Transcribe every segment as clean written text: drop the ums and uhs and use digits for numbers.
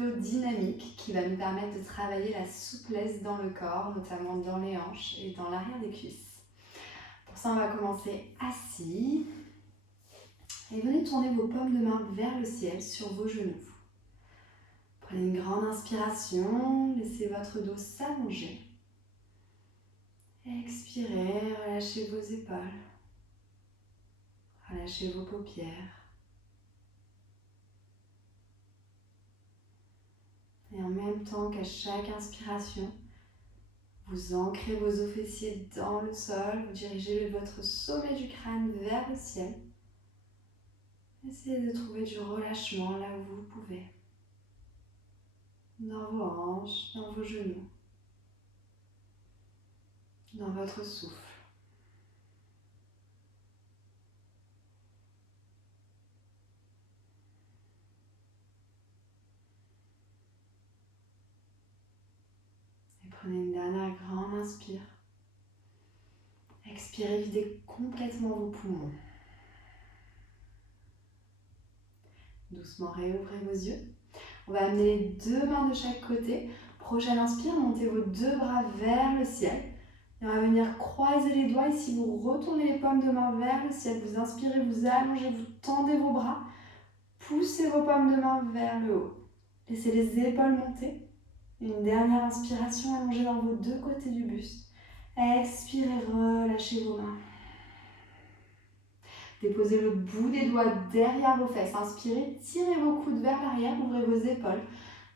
flow dynamique qui va nous permettre de travailler la souplesse dans le corps, notamment dans les hanches et dans l'arrière des cuisses. Pour ça, on va commencer assis. Et venez tourner vos paumes de main vers le ciel sur vos genoux. Prenez une grande inspiration, laissez votre dos s'allonger. Expirez, relâchez vos épaules. Relâchez vos paupières. Et en même temps qu'à chaque inspiration, vous ancrez vos os fessiers dans le sol, vous dirigez votre sommet du crâne vers le ciel. Essayez de trouver du relâchement là où vous pouvez. Dans vos hanches, dans vos genoux, dans votre souffle. Et prenez une dernière grande inspire. Expirez, videz complètement vos poumons. Doucement réouvrez vos yeux. On va amener les deux mains de chaque côté. Prochaine inspire, montez vos deux bras vers le ciel. Et on va venir croiser les doigts. Ici, vous retournez les paumes de main vers le ciel. Vous inspirez, vous allongez, vous tendez vos bras. Poussez vos paumes de main vers le haut. Laissez les épaules monter. Une dernière inspiration, allongée dans vos deux côtés du buste. Expirez, relâchez vos mains. Déposez le bout des doigts derrière vos fesses. Inspirez, tirez vos coudes vers l'arrière, ouvrez vos épaules.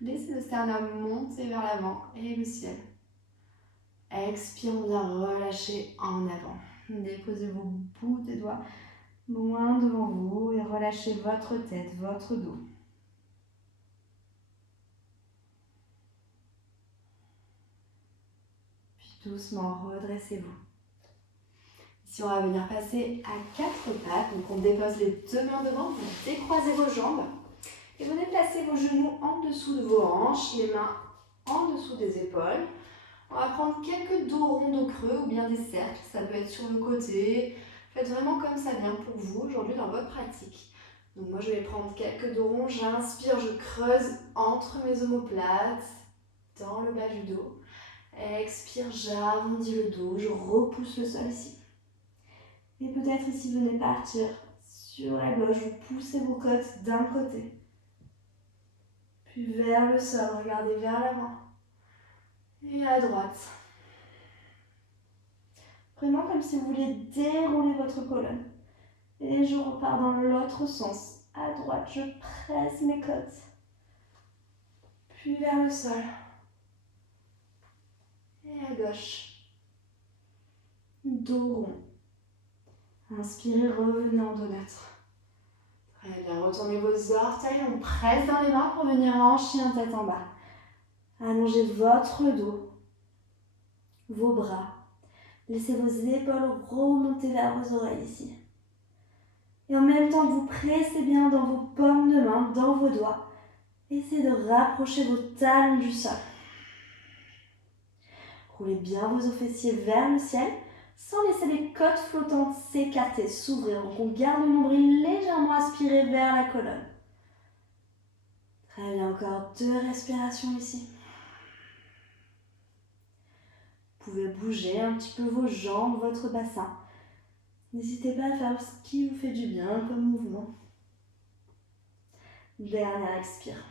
Laissez le sternum monter vers l'avant et le ciel. Expirez, on vient relâcher en avant. Déposez vos bouts des doigts loin devant vous et relâchez votre tête, votre dos. Puis doucement, redressez-vous. Ici, on va venir passer à quatre pattes. Donc, on dépose les deux mains devant, vous décroisez vos jambes. Et vous déplacez vos genoux en dessous de vos hanches, les mains en dessous des épaules. On va prendre quelques dos ronds, dos creux ou bien des cercles. Ça peut être sur le côté. Faites vraiment comme ça vient pour vous aujourd'hui dans votre pratique. Donc moi, je vais prendre quelques dos ronds. J'inspire, je creuse entre mes omoplates, dans le bas du dos. Expire, j'arrondis le dos, je repousse le sol ici. Et peut-être ici, venez partir sur la gauche, vous poussez vos côtes d'un côté. Puis vers le sol, regardez vers l'avant. Et à droite. Vraiment comme si vous vouliez dérouler votre colonne. Et je repars dans l'autre sens. À droite, je presse mes côtes. Puis vers le sol. Et à gauche. Dos rond. Inspirez, revenez en dos neutre. Très bien, retournez vos orteils, on presse dans les mains pour venir en chien tête en bas. Allongez votre dos, vos bras. Laissez vos épaules remonter vers vos oreilles ici. Et en même temps que vous pressez bien dans vos paumes de main, dans vos doigts, essayez de rapprocher vos talons du sol. Roulez bien vos os fessiers vers le ciel, sans laisser les côtes flottantes s'écarter, s'ouvrir. Donc on garde le nombril légèrement aspiré vers la colonne. Très bien, encore 2 respirations ici. Vous pouvez bouger un petit peu vos jambes, votre bassin. N'hésitez pas à faire ce qui vous fait du bien comme mouvement. Dernière expire.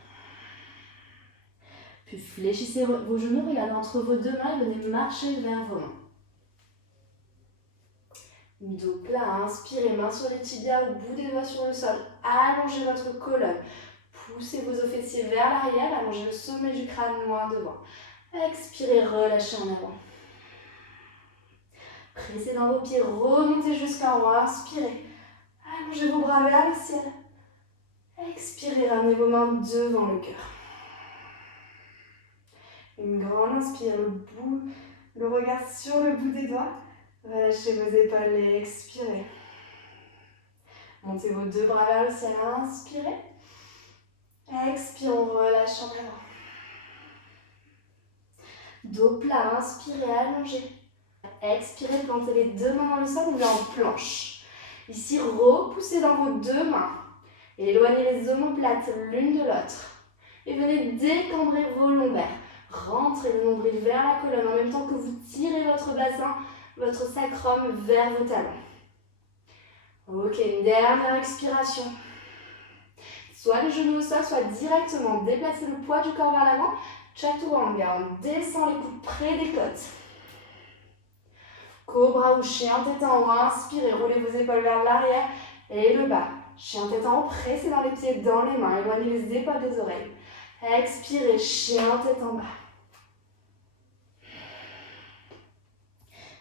Puis fléchissez vos genoux, regardez entre vos deux mains et venez marcher vers vos mains. Dos plat, inspirez, main sur les tibias, au bout des doigts sur le sol. Allongez votre colonne. Poussez vos os fessiers vers l'arrière, allongez le sommet du crâne loin devant. Expirez, relâchez en avant. Pressez dans vos pieds, remontez jusqu'en haut, inspirez. Allongez vos bras vers le ciel. Expirez, ramenez vos mains devant le cœur. Une grande inspire, le regard sur le bout des doigts. Relâchez vos épaules et expirez. Montez vos deux bras vers le ciel, inspirez. Expire, on relâche en avant. Dos plat, inspirez, allongez. Expirez, plantez les deux mains dans le sol, on vient en planche. Ici, repoussez dans vos deux mains. Éloignez les omoplates l'une de l'autre. Et venez décambrer vos lombaires. Rentrez le nombril vers la colonne en même temps que vous tirez votre bassin, votre sacrum vers vos talons. Ok, une dernière expiration. Soit les genoux au sol, soit directement déplacer le poids du corps vers l'avant. Chaturanga, on descend les coudes près des côtes. Cobra ou chien tête en haut, inspirez, roulez vos épaules vers l'arrière et le bas. Chien tête en haut, pressez dans les pieds, dans les mains, éloignez les épaules des oreilles. Expirez, chien tête en bas.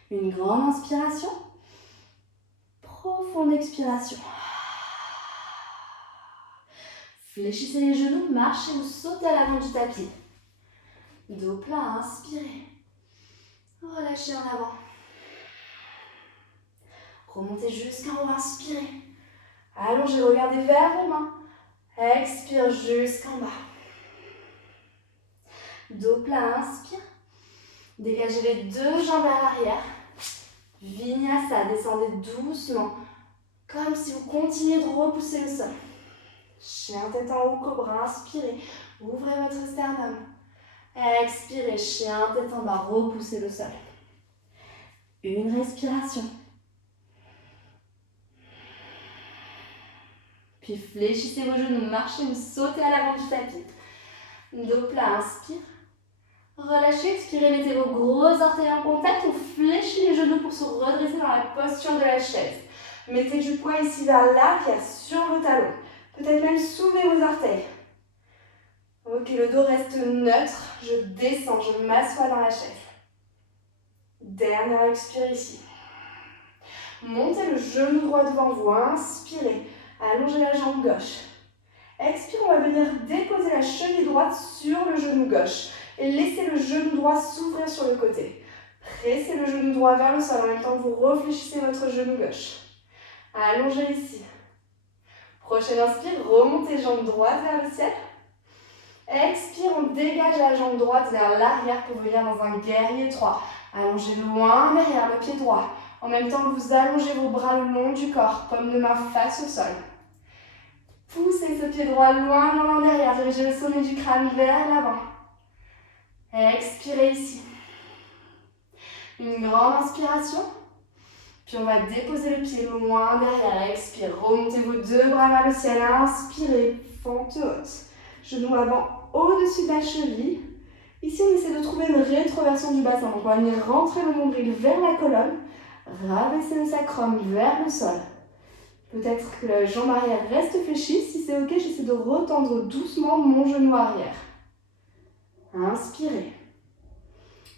Une grande inspiration. Profonde expiration. Fléchissez les genoux, marchez ou sautez à l'avant du tapis. Dos plat, inspirez. Relâchez en avant. Remontez jusqu'en haut, inspirez. Allongez, regardez vers vos mains. Expire jusqu'en bas. Dos plat, inspire. Dégagez les deux jambes vers l'arrière. Vinyasa, descendez doucement. Comme si vous continuiez de repousser le sol. Chien tête en haut, cobra, inspirez. Ouvrez votre sternum. Expirez, chien tête en bas, repoussez le sol. Une respiration. Puis fléchissez vos genoux, marchez ou sautez à l'avant du tapis. Dos plat, inspire. Relâchez, expirez, mettez vos gros orteils en contact ou fléchez les genoux pour se redresser dans la posture de la chaise. Mettez du poids ici vers l'arrière, sur vos talons. Peut-être même soulevez vos orteils. Ok, le dos reste neutre. Je descends, je m'assois dans la chaise. Dernière expire ici. Montez le genou droit devant vous, inspirez. Allongez la jambe gauche. Expire, on va venir déposer la cheville droite sur le genou gauche. Et laissez le genou droit s'ouvrir sur le côté. Pressez le genou droit vers le sol en même temps que vous réfléchissez votre genou gauche. Allongez ici. Prochaine inspire, remontez jambe droite vers le ciel. Expire, on dégage la jambe droite vers l'arrière pour venir dans un guerrier 3. Allongez loin derrière le pied droit. En même temps que vous allongez vos bras le long du corps, paume de main face au sol. Poussez ce pied droit loin derrière, dirigez le sommet du crâne vers l'avant. Expirez ici. Une grande inspiration. Puis on va déposer le pied loin derrière. Expire, remontez vos deux bras vers le ciel. Inspirez, fente haute. Genoux avant au-dessus de la cheville. Ici, on essaie de trouver une rétroversion du bassin. Donc on va venir rentrer le nombril vers la colonne. Rabaisser le sacrum vers le sol. Peut-être que la jambe arrière reste fléchie. Si c'est ok, j'essaie de retendre doucement mon genou arrière. Inspirez.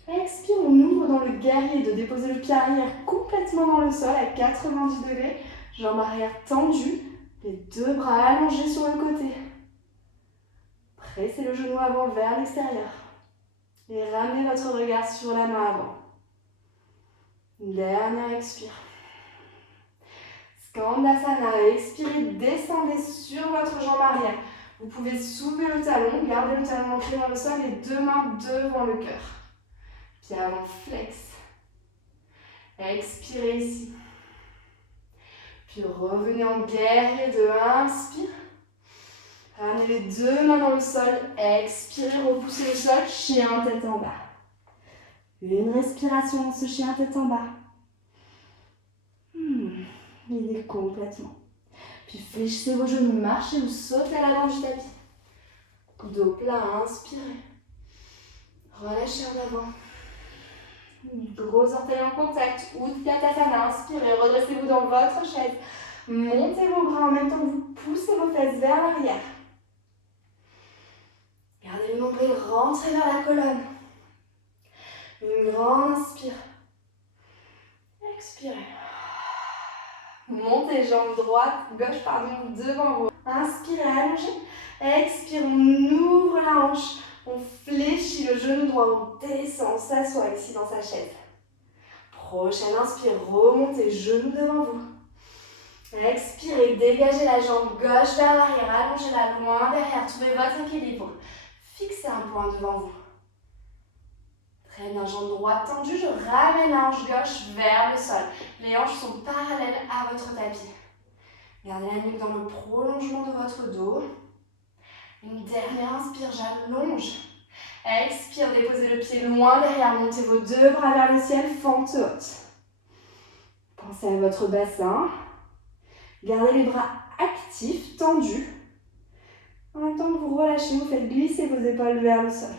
Expire, on ouvre dans le guerrier de déposer le pied arrière complètement dans le sol à 90 degrés. Jambe arrière tendue. Les deux bras allongés sur le côté. Pressez le genou avant vers l'extérieur. Et ramenez votre regard sur la main avant. Dernière expire. Skandasana, expirez, descendez sur votre jambe arrière. Vous pouvez soulever le talon, gardez le talon ancré vers le sol et deux mains devant le cœur. Pied avant, flex. Expirez ici. Puis revenez en guerrier 2, inspire. Ramenez les deux mains dans le sol, expirez, repoussez le sol, chien tête en bas. Une respiration, ce chien tête en bas. Il est complètement. Puis fléchissez vos genoux, marchez ou sautez à l'avant du tapis. Dos plat, inspirez. Relâchez en avant. Gros orteils en contact, Utkatasana, inspirez, redressez-vous dans votre chaise. Montez vos bras en même temps que vous poussez vos fesses vers l'arrière. Gardez le nombril, rentrez vers la colonne. Une grande inspire. Expirez. Montez jambe droite, gauche, pardon, devant vous. Inspirez, allongez. Expire, on ouvre la hanche. On fléchit le genou droit, on descend, on s'assoit ici dans sa chaise. Prochaine inspire, remontez, genou devant vous. Expirez, dégagez la jambe gauche vers l'arrière, allongez-la loin derrière, trouvez votre équilibre. Fixez un point devant vous. Très bien, jambe droite tendue, je ramène la hanche gauche vers le sol. Les hanches sont parallèles à votre tapis. Gardez la nuque dans le prolongement de votre dos. Une dernière inspire, j'allonge. Expire, déposez le pied loin derrière, montez vos deux bras vers le ciel, fente haute. Pensez à votre bassin. Gardez les bras actifs, tendus. En même temps que vous relâchez, vous faites glisser vos épaules vers le sol.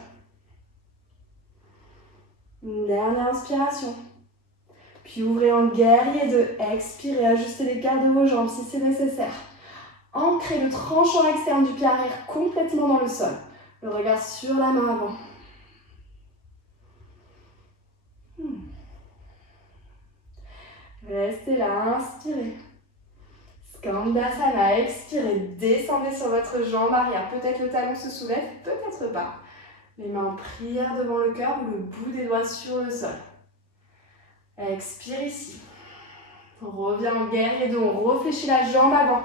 Une dernière inspiration. Puis ouvrez en guerrier 2. Expirez, ajustez l'écart de vos jambes si c'est nécessaire. Ancrez le tranchant externe du pied arrière complètement dans le sol. Le regard sur la main avant. Restez là, inspirez. Skandasana, expirez, descendez sur votre jambe arrière. Peut-être le talon se soulève, peut-être pas. Les mains en prière devant le cœur ou le bout des doigts sur le sol. Expire ici. On revient en guerrier 2, on réfléchit la jambe avant.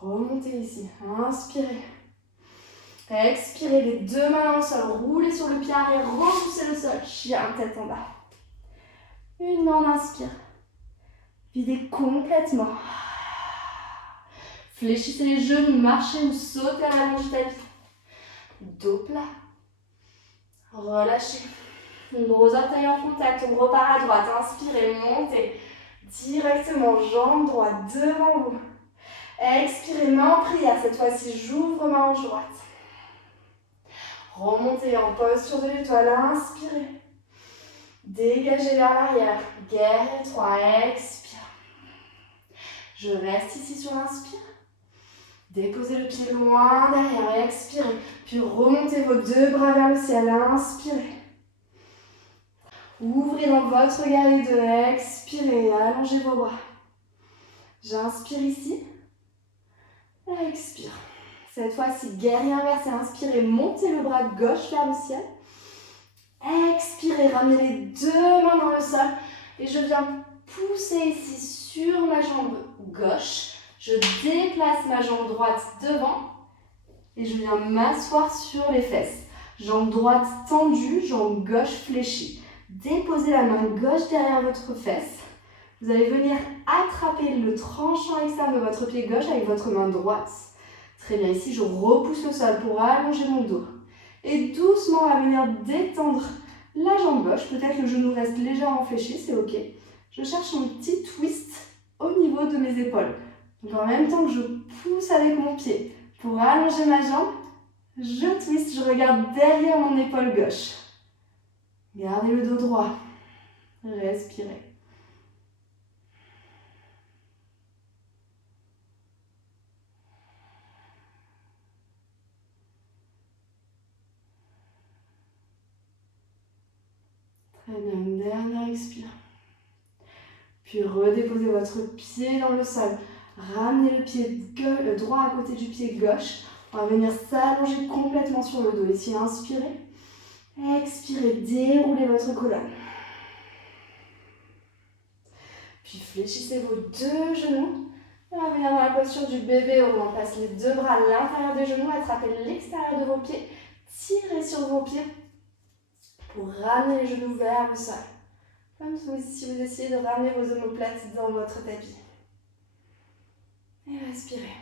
Remontez ici, inspirez. Expirez, les deux mains dans le sol, roulez sur le pied arrière, repoussez le sol, chien tête en bas. Une main, on inspire. Videz complètement. Fléchissez les genoux, marchez ou sautez à l'allonge du tapis. Dos plat. Relâchez. Gros orteil en contact, on repart à droite. Inspirez, montez. Directement, jambe droite devant vous. Expirez, main en prière. Cette fois-ci, j'ouvre ma hanche droite. Remontez en posture de l'étoile. Inspirez. Dégagez vers l'arrière. Guerrier 3. Expire. Je reste ici sur l'inspire. Déposez le pied loin derrière. Expirez. Puis remontez vos deux bras vers le ciel. Inspirez. Ouvrez dans votre guerrier 2. Expirez. Allongez vos bras. J'inspire ici. Expire. Cette fois-ci, guerrier inversé. Inspirez. Montez le bras gauche vers le ciel. Expirez. Ramenez les deux mains dans le sol. Et je viens pousser ici sur ma jambe gauche. Je déplace ma jambe droite devant. Et je viens m'asseoir sur les fesses. Jambe droite tendue, jambe gauche fléchie. Déposez la main gauche derrière votre fesse. Vous allez venir attraper le tranchant externe de votre pied gauche avec votre main droite. Très bien, ici je repousse le sol pour allonger mon dos. Et doucement, on va venir détendre la jambe gauche. Peut-être le genou reste légèrement fléchi, c'est ok. Je cherche un petit twist au niveau de mes épaules. Donc en même temps que je pousse avec mon pied pour allonger ma jambe, je twiste, je regarde derrière mon épaule gauche. Gardez le dos droit. Respirez. Très bien, une dernière expire. Puis redéposez votre pied dans le sol. Ramenez le pied droit à côté du pied gauche. On va venir s'allonger complètement sur le dos. Ici, inspirez. Expirez, déroulez votre colonne. Puis fléchissez vos deux genoux. On va venir dans la posture du bébé où on place les deux bras à l'intérieur des genoux. Attrapez l'extérieur de vos pieds. Tirez sur vos pieds pour ramener les genoux vers le sol. Comme si vous essayez de ramener vos omoplates dans votre tapis. Et respirez.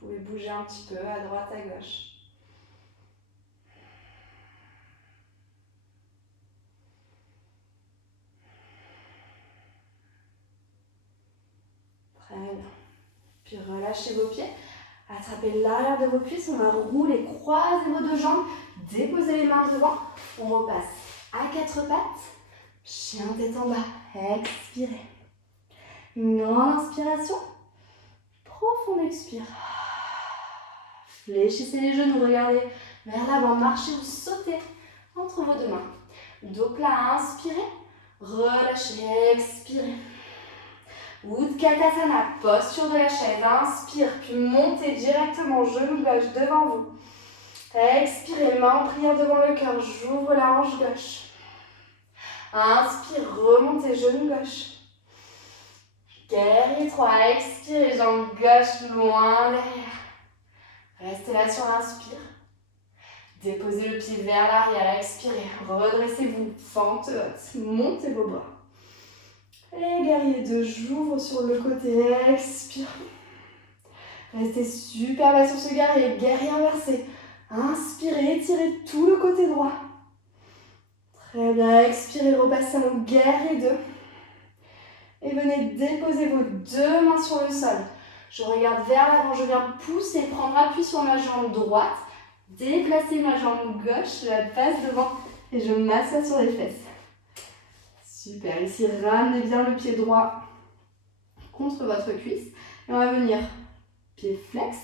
Vous pouvez bouger un petit peu à droite, à gauche. Très bien. Puis relâchez vos pieds. Attrapez l'arrière de vos cuisses. On va rouler. Croisez vos deux jambes. Déposez les mains devant. On repasse à quatre pattes. Chien tête en bas. Expirez. Une grande inspiration. Profonde expire. Fléchissez les genoux. Regardez vers l'avant. Marchez ou sautez entre vos deux mains. Dos plat. Inspirez. Relâchez. Expirez. Utkatasana, posture de la chaise. Inspire, puis montez directement, genou gauche devant vous. Expirez, main en prière devant le cœur. J'ouvre la hanche gauche. Inspire, remontez, genou gauche. Guerrier 3, expirez, jambe gauche loin derrière. Restez là sur l'inspire. Déposez le pied vers l'arrière, expirez. Redressez-vous, fente haute, montez vos bras. Et guerrier 2, j'ouvre sur le côté, expire. Restez super bas sur ce guerrier, guerrier inversé. Inspirez, étirez tout le côté droit. Très bien, expirez, repassez en guerrier 2. Et venez déposer vos deux mains sur le sol. Je regarde vers l'avant, je viens pousser, prendre appui sur ma jambe droite, déplacer ma jambe gauche, je la passe devant et je m'assois sur les fesses. Super, ici ramenez bien le pied droit contre votre cuisse. Et on va venir pied flex,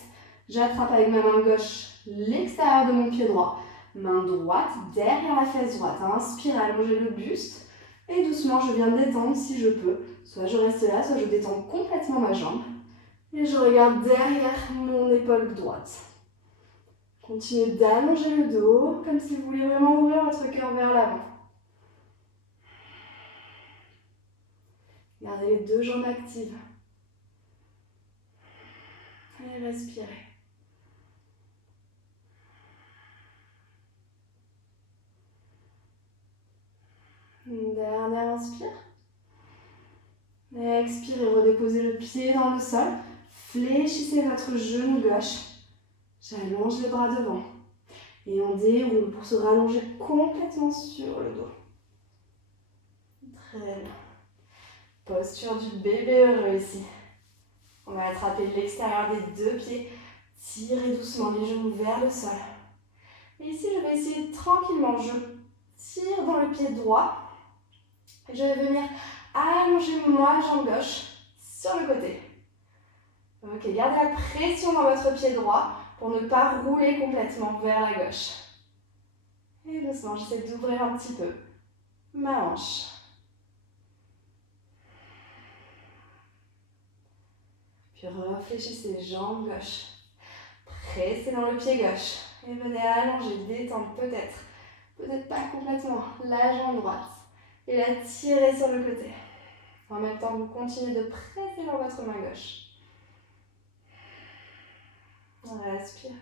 j'attrape avec ma main gauche l'extérieur de mon pied droit, main droite derrière la fesse droite. Inspire, allongez le buste et doucement je viens détendre si je peux. Soit je reste là, soit je détends complètement ma jambe. Et je regarde derrière mon épaule droite. Continuez d'allonger le dos, comme si vous voulez vraiment ouvrir votre cœur vers l'avant. Gardez les deux jambes actives. Et respirez. Une dernière inspire. Expirez, redéposez le pied dans le sol. Fléchissez votre genou gauche. J'allonge les bras devant. Et on déroule pour se rallonger complètement sur le dos. Très bien. Posture du bébé heureux ici. On va attraper l'extérieur des deux pieds. Tirez doucement les genoux vers le sol. Et ici, je vais essayer tranquillement. Je tire dans le pied droit. Et je vais venir allonger ma jambe gauche sur le côté. Ok, gardez la pression dans votre pied droit pour ne pas rouler complètement vers la gauche. Et doucement, j'essaie d'ouvrir un petit peu ma hanche. Puis réfléchissez les jambes gauche. Pressez dans le pied gauche. Et venez allonger, détendre peut-être pas complètement, la jambe droite. Et la tirer sur le côté. En même temps, vous continuez de presser dans votre main gauche. Respirez.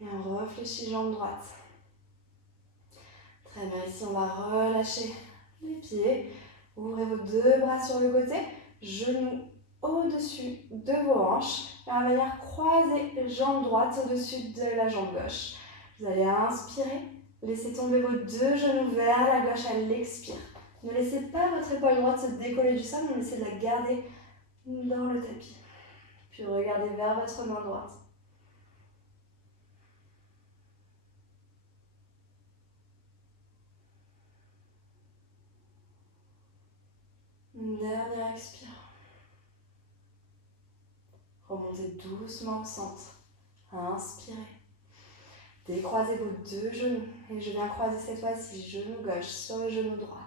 Et on réfléchit jambe droite. Très bien, ici on va relâcher les pieds. Ouvrez vos deux bras sur le côté, genoux au-dessus de vos hanches. Et on va venir croiser jambe droite au-dessus de la jambe gauche. Vous allez inspirer, laissez tomber vos deux genoux vers la gauche à l'expire. Ne laissez pas votre épaule droite se décoller du sol, mais laissez la garder dans le tapis. Puis regardez vers votre main droite. Une dernière expire. Remontez doucement au centre. Inspirez. Décroisez vos deux genoux. Et je viens croiser cette fois-ci genou gauche sur le genou droit.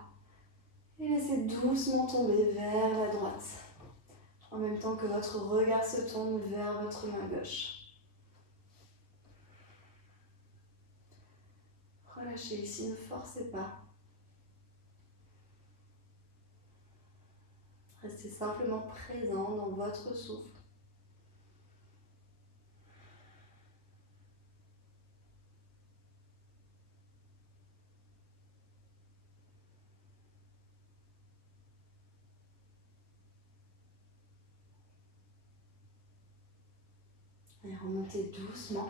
Et laissez doucement tomber vers la droite. En même temps que votre regard se tourne vers votre main gauche. Relâchez ici, ne forcez pas. Restez simplement présent dans votre souffle. Et remontez doucement.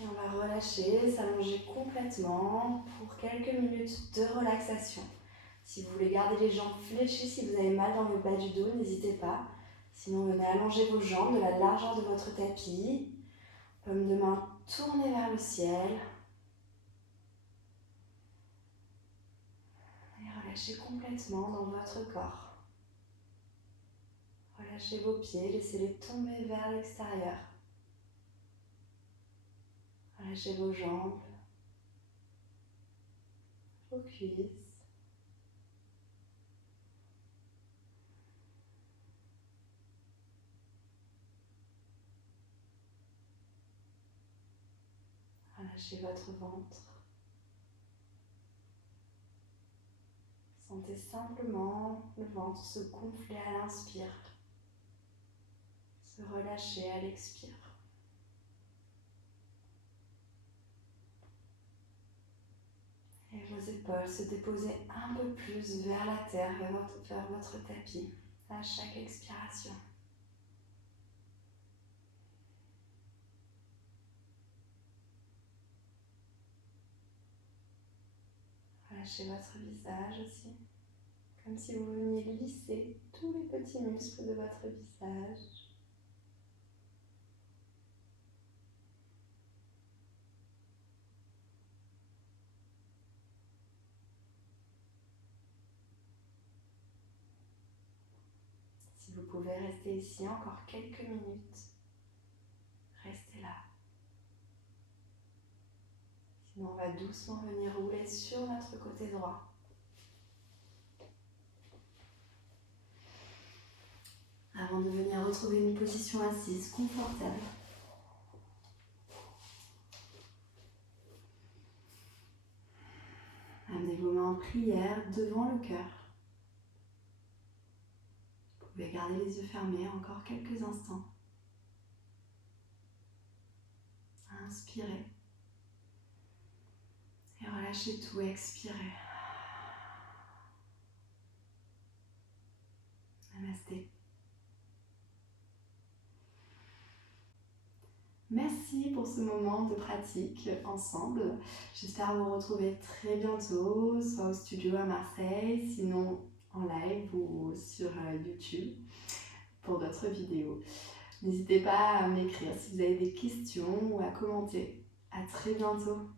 Et on va relâcher, s'allonger complètement pour quelques minutes de relaxation. Si vous voulez garder les jambes fléchies, si vous avez mal dans le bas du dos, n'hésitez pas. Sinon, venez allonger vos jambes de la largeur de votre tapis. Paume de main tournée vers le ciel. Et relâchez complètement dans votre corps. Relâchez vos pieds, laissez-les tomber vers l'extérieur. Relâchez vos jambes, vos cuisses. Relâchez votre ventre. Sentez simplement le ventre se gonfler à l'inspire, se relâcher à l'expire. Et vos épaules se déposer un peu plus vers la terre, vers votre tapis à chaque expiration. Relâchez votre visage aussi, comme si vous veniez lisser tous les petits muscles de votre visage. Si vous pouvez rester ici encore quelques minutes, restez là. Sinon, on va doucement venir rouler sur notre côté droit. Avant de venir retrouver une position assise confortable. Amenez vos mains en prière devant le cœur. Vous pouvez garder les yeux fermés encore quelques instants. Inspirez. Et relâchez tout, expirez. Namasté. Merci pour ce moment de pratique ensemble. J'espère vous retrouver très bientôt, soit au studio à Marseille, sinon en live ou sur YouTube pour d'autres vidéos. N'hésitez pas à m'écrire si vous avez des questions ou à commenter. À très bientôt.